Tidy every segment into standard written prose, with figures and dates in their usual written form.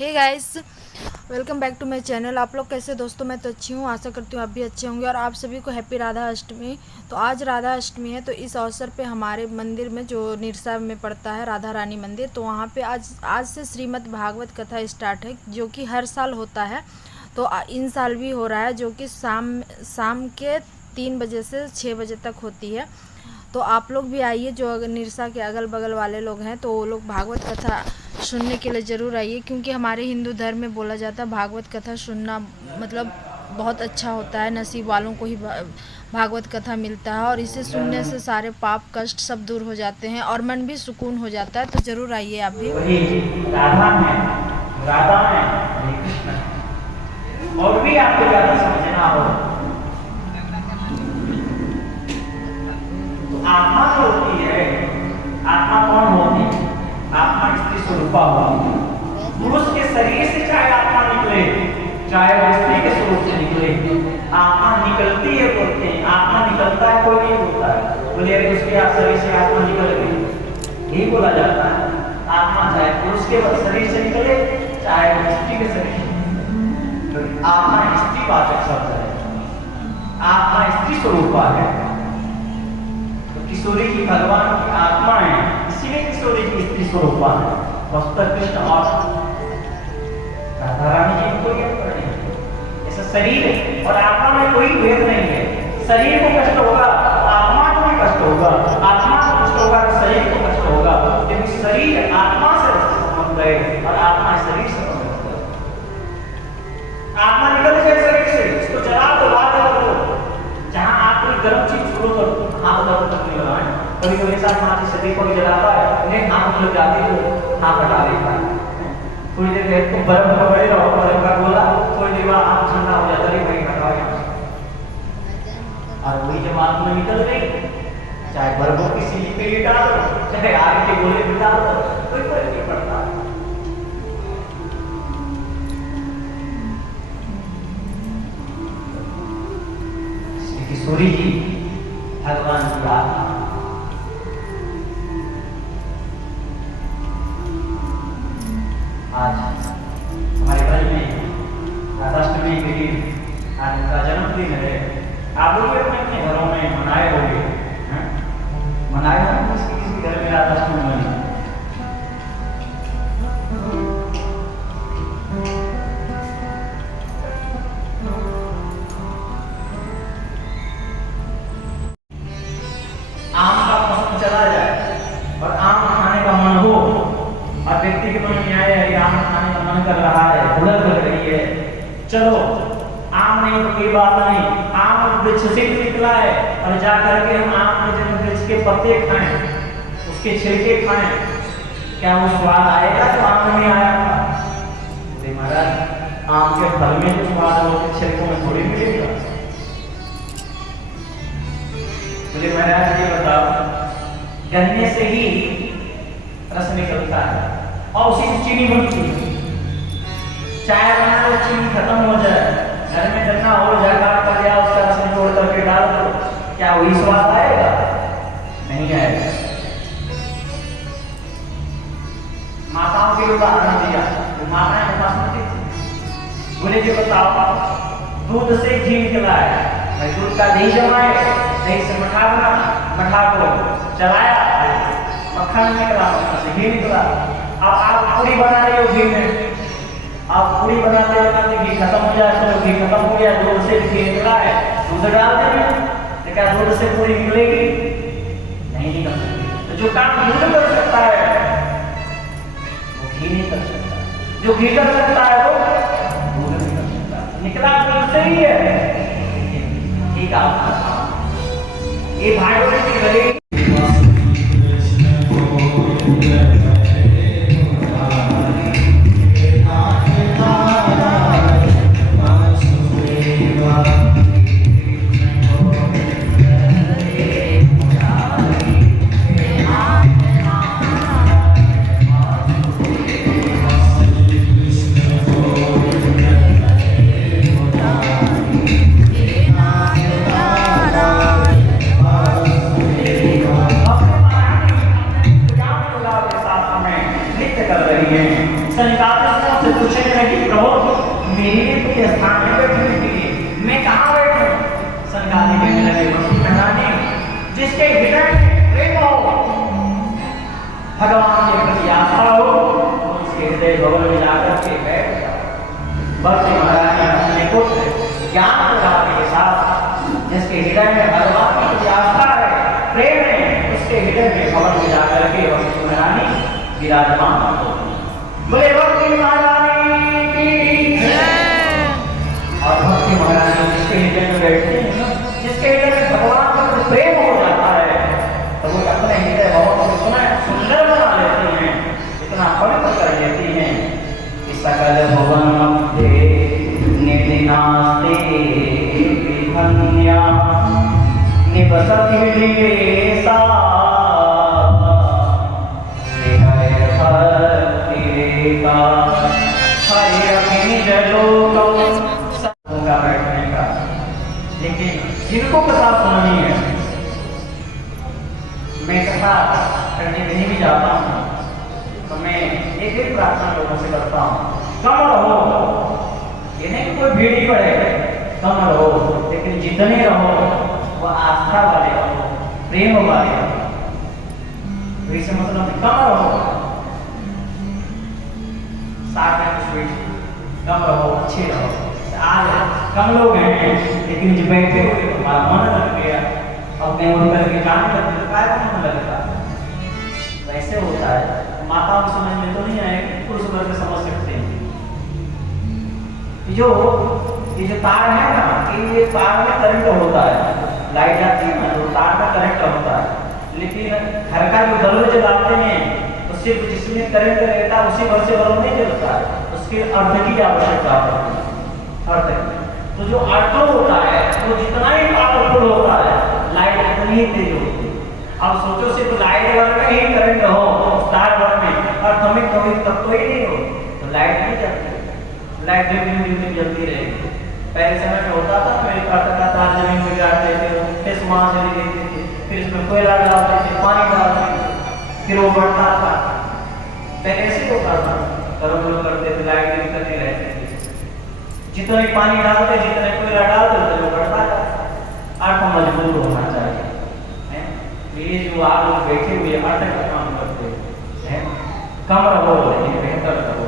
Hey guys, welcome back to my channel. आप लोग कैसे दोस्तों? मैं तो अच्छी हूँ, आशा करती हूँ आप भी अच्छे होंगे। और आप सभी को हैप्पी राधा अष्टमी। तो आज राधा अष्टमी है, तो इस अवसर पे हमारे मंदिर में जो निरसा में पड़ता है राधा रानी मंदिर, तो वहाँ पे आज से श्रीमद् भागवत कथा स्टार्ट है, जो कि हर साल होता है। तो इन साल भी हो रहा है, जो कि शाम के 3 बजे से 6 बजे तक होती है। तो आप लोग भी आइए, जो अगर निरसा के अगल बगल वाले लोग हैं तो वो लोग भागवत कथा सुनने के लिए ज़रूर आइए, क्योंकि हमारे हिंदू धर्म में बोला जाता है भागवत कथा सुनना मतलब बहुत अच्छा होता है। नसीब वालों को ही भागवत कथा मिलता है, और इसे सुनने से सारे पाप कष्ट सब दूर हो जाते हैं और मन भी सुकून हो जाता है। तो ज़रूर आइए आप भी। राधा में हरे कृष्ण। और भी आपको ज़्यादा समझना हो तो आत्मा जो होती है, आत्मा कौन होती है? आत्मा स्त्री स्वरूपा होती है। पुरुष के शरीर से चाहे आत्मा निकले, चाहे वो स्त्री के स्वरूप से निकले, आत्मा निकलती है। बोलते हैं आत्मा निकलता है, कोई नहीं बोलता है बोले अरे उसके शरीर से आत्मा निकल गई, यही बोला जाता है। आत्मा चाहे पुरुष के शरीर से निकले, चाहे वो स्त्री के शरीर से, तो आत्मा स्त्री वाचक शब्द है। आत्मा स्त्री स्वरूपा है। तो किशोरी की भगवान की आत्मा है, इसीलिए किशोरी की स्त्री स्वरूपा है। वस्तुतः कृष्ण और राधा रानी जी को कोई अंतर नहीं। ऐसा शरीर और आत्मा में कोई भेद नहीं है। शरीर को कष्ट होगा, आत्मा को भी कष्ट होगा। आत्मा को कष्ट होगा तो शरीर को कष्ट होगा, क्योंकि शरीर आत्मा से संबंध है और आत्मा शरीर से संबंध है। आत्मा निकल जाए शरीर से, उसको जला दो, ला दो। जहां आप कोई गर्म चीज छोड़ो तो हाथ गर्म करने लगा है, कभी कभी साथ माची शरीर को जलाता है, उन्हें हाथ लग जाती है तो हाथ हटा लेता है। थोड़ी देर बाद तो बर्फ में पड़े रहो, बर्फ का गोला, थोड़ी देर बाद हाथ ठंडा हो जाता है, वही हटाओ यहाँ से। और वही जब आत्मा निकल गई, चाहे बर्फों की सीली पे ही डाल दो, चाहे आग के गोले पे डाल दो, कोई फर्क नहीं पड़ता। किशोरी जी भगवान की आत्मा। आज हमारे घर में राधाष्टमी के दिन आज उनका जन्मदिन है। आप लोग अपने अपने घरों में मनाए होंगे, मनाए होंगे। किसी घर में राधाष्टमी मनाई, आम का मौसम चला जाए और आम खाने का मन हो, और व्यक्ति के मन में आए अरे आम खाने का मन कर रहा है, उड़द लग रही है, चलो आम नहीं तो कोई बात नहीं, आम वृक्ष से निकला है और जा करके हम आम के जन्म वृक्ष के पत्ते खाएं, उसके छिलके खाएं, क्या वो स्वाद आएगा जो आम में आया था? अरे महाराज, आम के फल में तो स्वाद हो, उसके छिलकों में थोड़ी मिलेगा। मुझे महाराज ये बताओ, गन्ने से ही रस निकलता है और उसी से चीनी बनती है। चाय बना लो, चीनी खत्म हो जाए, घर में गन्ना हो जाएगा, कर दिया, उसका रस निचोड़ करके डाल दो, क्या वही स्वाद आएगा? नहीं आएगा। माताओं के उदाहरण दिया, तो माताएं उपासना थी, बोले जी बताओ, दूध से घी निकला है, भाई दूध का दही जमाए, दही से मठा बना, मठा को चलाया, मक्खन निकला, मक्खन से घी निकला। अब आप पूरी बना रहे हो घी में, आप पूरी बनाते बनाते घी खत्म हो जाए, तो घी खत्म हो गया, दूध से घी निकला है, दूध डाल देंगे, तो क्या दूध से पूरी निकलेगी? नहीं निकल सकती। तो जो काम दूध कर सकता है वो घी नहीं कर सकता, जो घी कर सकता है वो दूध नहीं कर सकता। निकला दूध से ही है। ठीक है, ये भागवत की गली से पूछने लगी, प्रभु मेरे लिए कोई स्थान में बैठने के लिए, मैं कहाँ बैठूं? सनकादिक कहने लगे, वही महारानी जिसके हृदय में प्रेम हो, भगवान के प्रति आस्था हो, उसके हृदय भवन में जाकर के बैठ जाओ। बल्कि महारानी अपने पुत्र ज्ञान प्रदान के साथ जिसके हृदय में भगवान की प्रति आस्था है, प्रेम है, उसके हृदय में भवन में जाकर के वही महारानी विराजमान हो। बोले भक्ति महारानी की जय। और भक्ति महारानी जिसके हृदय में बैठते हैं, जिसके हृदय में भगवान का प्रेम हो जाता है, तो वो अपने हृदय भवन को इतना सुंदर बना लेती हैं, इतना पवित्र कर लेती हैं कि सकल भवन मध्य निधिनास्ते विधन्या निवसति विवेशा बैठने का। लेकिन जिनको कथा सुननी है, मैं कथा करने कहीं भी जाता हूँ तो मैं एक ही प्रार्थना लोगों से करता हूँ, कम रहो। ये नहीं कि कोई भीड़ ही पड़े, कम रहो, लेकिन जितने रहो वो आस्था वाले रहो, प्रेम वाले रहो। तो इससे मतलब कम रहो, साथ में कुछ बैठिए, कम रहो, अच्छे रहो। आज कम लोग हैं, लेकिन जो बैठे हुए तुम्हारा मन लग गया, अब मैं उठ करके जाने लगती तो काय मन लगता। वैसे होता है, माताओं को समझ में तो नहीं आएगा, पुरुष वर्ग समझ सकते हैं। ये जो तार है ना, ये तार में करंट होता है, लाइट जाती है ना तो तार में करंट होता है। लेकिन घर का जो बल्ब जलाते हैं तो सिर्फ जिसमें करंट रहता है उसी भर से बल्ब नहीं जलता है, उसके अर्थ की आवश्यकता होती है। तो जो अर्थ होता है वो जितना ही पावरफुल होता है, लाइट उतनी ही तेज होती है। अब सोचो सिर्फ लाइट वर्ग में ही करंट हो, स्टार वर्ग में अर्थ में कभी तब तो ही नहीं हो तो लाइट नहीं जलती, लाइट दिन जलती रहेगी। पहले समय में होता था, मेरे अर्थ का तार जमीन में गाड़ देते थे, फिर वहां से देते थे, फिर इसमें कोयला डालते थे, पानी डालते थे, फिर वो बढ़ता था। पहले ऐसे होता था, गर्म लोग करते थे, लाइट दिन करते रहते थे। जितना पानी डालते, जितना कोयला डालते, उतना वो बढ़ता था। अर्थ मजबूत होना चाहिए। ये जो आप लोग बैठे हुए अर्थ का काम करते हैं, कम रहो लेकिन बेहतर करो।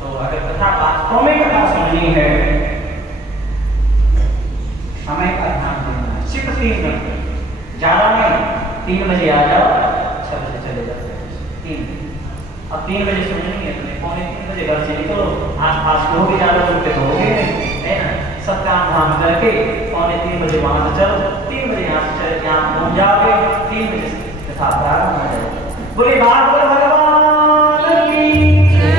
तो अगर कथा वास्तव में कथा सुननी है, समय का ध्यान देना है। सिर्फ 3 घंटे, ज्यादा नहीं। 3 बजे आ जाओ, 6 बजे चले जाओ। 3 अब 3 बजे सुननी है, तुम्हें 2:45 बजे घर से निकलो। आस-पास लोग भी ज्यादा दूर पे तो होंगे नहीं, है ना। सब काम धाम करके 2:45 बजे वहां से चलो, 3 बजे यहाँ से चले, यहाँ पहुंच जाओगे, 3 बजे कथा प्रारंभ हो जाएगी। बोले भागवत भगवान की जय।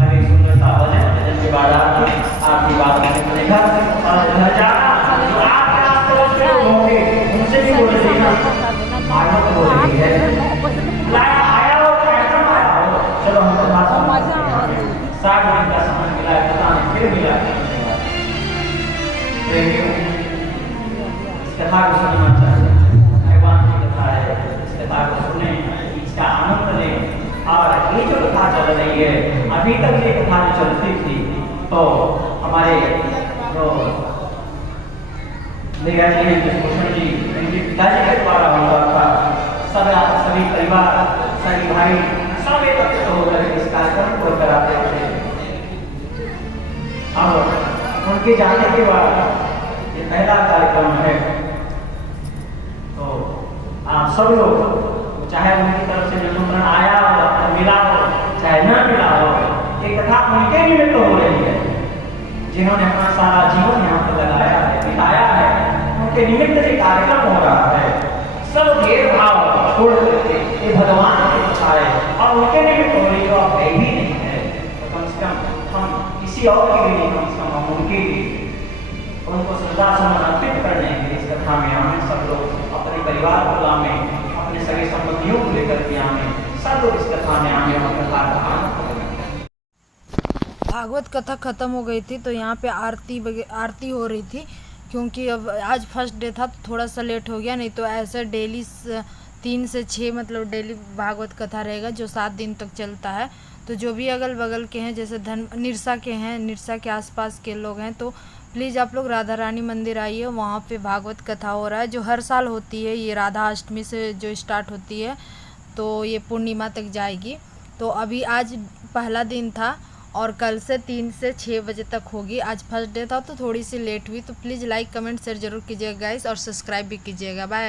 अरे सुंदरता भजन के बाद आपकी बात अपने घर जाना, जो आपके आस-पड़ोस के लोग होंगे उनसे भी बोल देना, भागवत बोल रही है, आया हो कार्यक्रम आया हो, चलो हमको बात 60 मिनट का समय मिला, पता नहीं फिर मिला। इस कथा को सुनना चाहिए, भगवान की कथा है, इस कथा को सुने, इसका आनंद लें। और ये जो कथा चल रही है, अभी तक ये कथा जो चलती थी तो हमारे जो भूषण जी, इनके पिताजी के द्वारा हुआ था। सभी परिवार, सभी भाई सब एकत्रित होकर इस कार्यक्रम को कराते थे। अब उनके जाने के बाद ये पहला कार्यक्रम है, तो आप सब लोग, चाहे उनकी तरफ से निमंत्रण आया हो, मिला हो, चाहे न मिला हो, ये कथा उनके निमित्त हो रही है, जिन्होंने अपना सारा जीवन यहाँ पर लगाया है, बिताया है, उनके निमित्त ये कार्यक्रम हो रहा है। सब भेदभाव छोड़ करके ये भगवान की कथा है और उनके निमित्त हो रही, जो आप है ही नहीं है, तो कम से कम हम किसी और के लिए, कम से कम हम उनके लिए, उनको श्रद्धा सुमन अर्पित करने के लिए इस कथा में आए। सब लोग अपने परिवार को लाने, अपने सगे संबंधियों को लेकर के आए, सब लोग इस कथा में आए और कथा का आनंद। भागवत कथा ख़त्म हो गई थी, तो यहाँ पे आरती हो रही थी, क्योंकि अब आज फर्स्ट डे था तो थोड़ा सा लेट हो गया। नहीं तो ऐसे डेली 3 से 6 मतलब डेली भागवत कथा रहेगा जो 7 दिन तक चलता है। तो जो भी अगल बगल के हैं, जैसे निरसा के हैं, निरसा के आसपास के लोग हैं, तो प्लीज़ आप लोग राधा रानी मंदिर आइए। वहाँ पे भागवत कथा हो रहा है जो हर साल होती है। ये राधा अष्टमी से जो स्टार्ट होती है तो ये पूर्णिमा तक जाएगी। तो अभी आज पहला दिन था और कल से 3 से 6 बजे तक होगी। आज फर्स्ट डे था तो थोड़ी सी लेट हुई। तो प्लीज़ लाइक कमेंट शेयर ज़रूर कीजिएगा गाइस और सब्सक्राइब भी कीजिएगा। बाय।